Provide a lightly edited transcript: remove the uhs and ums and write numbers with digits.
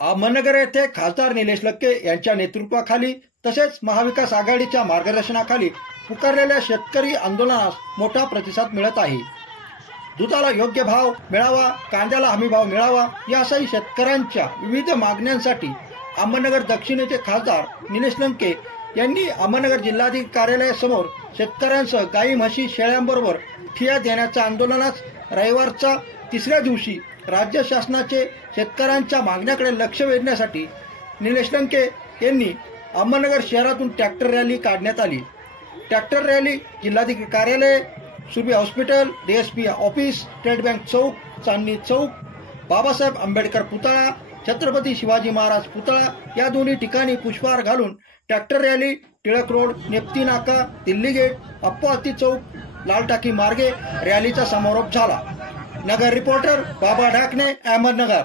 अहमदनगर येथे खासदार निलेश लक्के यांच्या नेतृत्वाखाली तसेच महाविकास आघाडीच्या मार्गदर्शनाखाली पुकारलेल्या शेतकरी आंदोलनास मोठा प्रतिसाद मिळत आहे। दुधाला योग्य भाव मिळावा, कांद्याला हमी भाव मिळावा यासही शेतकऱ्यांच्या विविध मागण्यांसाठी अहमदनगर दक्षिणेचे खासदार निलेश लंके यांनी अहमदनगर जिल्हाधिकारी कार्यालयासमोर शेतकऱ्यांसह गाई म्हशी शेळ्यांबरोबर ठिय्या देण्याच्या आंदोलनास रविवारच्या तिसऱ्या दिवशी राज्य शासनाचे शेतकऱ्यांच्या मागण्याकडे लक्ष वेधण्यासाठी निलेश लंके यांनी अहमदनगर शहरातून ट्रॅक्टर रॅली काढण्यात आली। ट्रॅक्टर रॅली जिल्हाधिकारी कार्यालय, Surabhi hospital, DSP office, state bank Chowk, Chandni Chowk, Babasaheb Ambedkar पुतळा, छत्रपती शिवाजी महाराज पुतळा या दोन्ही ठिकाणी पुष्पहार घालून tractor rally Tilak road, Nepti नाका, दिल्ली गेट, अप्पाहत्ती चौक, लाल टाकी मार्गे रॅलीचा समारोप झाला। नगर रिपोर्टर बाबा ढाकणे, अहमदनगर।